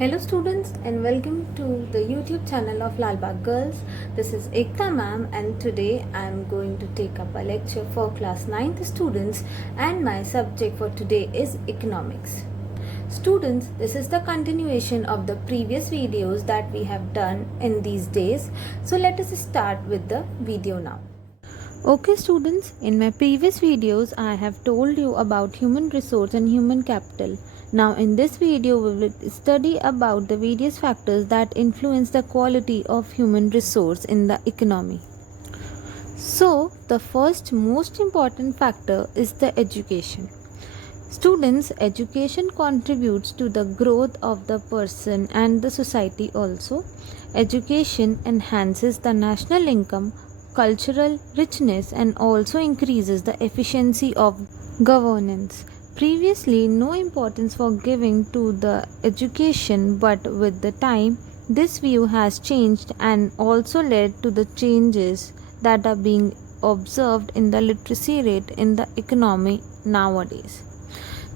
Hello students and welcome to the YouTube channel of Lalbagh Girls. This is Ekta ma'am and today I am going to take up a lecture for class 9th students and my subject for today is economics. Students, this is the continuation of the previous videos that we have done in these days. So let us start with the video now. Okay students, in my previous videos I have told you about human resource and human capital. Now in this video we will study about the various factors that influence the quality of human resource in the economy. So the first most important factor is the education. Students, education contributes to the growth of the person and the society also. Education enhances the national income, cultural richness and also increases the efficiency of governance. Previously, no importance was given to the education, but with the time, this view has changed and also led to the changes that are being observed in the literacy rate in the economy nowadays.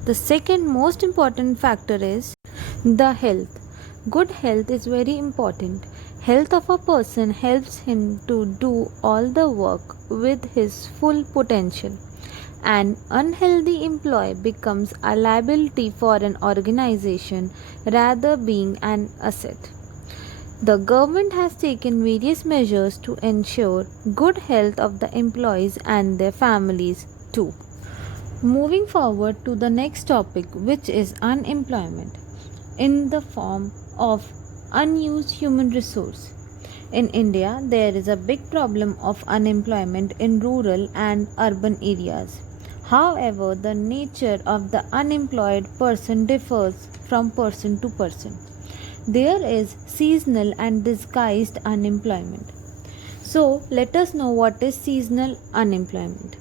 The second most important factor is the health. Good health is very important. Health of a person helps him to do all the work with his full potential. An unhealthy employee becomes a liability for an organization rather being an asset. The government has taken various measures to ensure good health of the employees and their families too. Moving forward to the next topic, which is unemployment in the form of unused human resource. In India, there is a big problem of unemployment in rural and urban areas. However, the nature of the unemployed person differs from person to person. There is seasonal and disguised unemployment. So, let us know what is seasonal unemployment.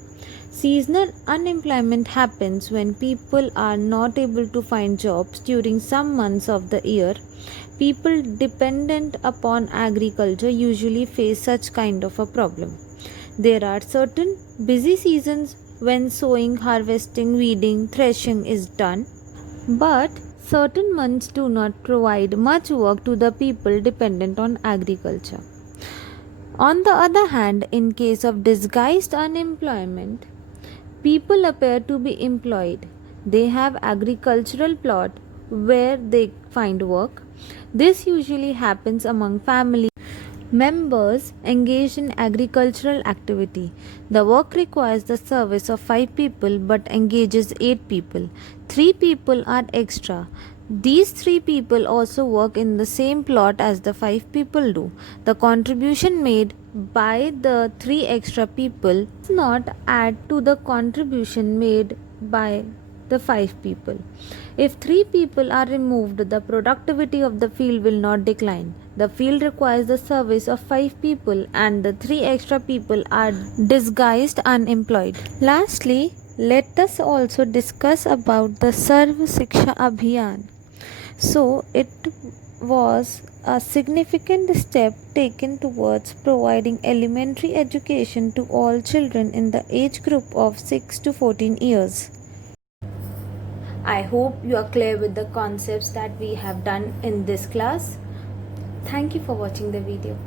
Seasonal unemployment happens when people are not able to find jobs during some months of the year. People dependent upon agriculture usually face such kind of a problem. There are certain busy seasons when sowing, harvesting, weeding, threshing is done, but certain months do not provide much work to the people dependent on agriculture. On the other hand, in case of disguised unemployment, people appear to be employed. They have agricultural plot where they find work. This usually happens among family members engaged in agricultural activity. The work requires the service of 5 people but engages 8 people. 3 people are extra. These 3 people also work in the same plot as the 5 people do. The contribution made by the 3 extra people does not add to the contribution made by the 5 people. If 3 people are removed, the productivity of the field will not decline. The field requires the service of 5 people and the 3 extra people are disguised unemployed. Lastly, let us also discuss about the Sarv Shiksha Abhiyan. So, it was a significant step taken towards providing elementary education to all children in the age group of 6 to 14 years. I hope you are clear with the concepts that we have done in this class. Thank you for watching the video.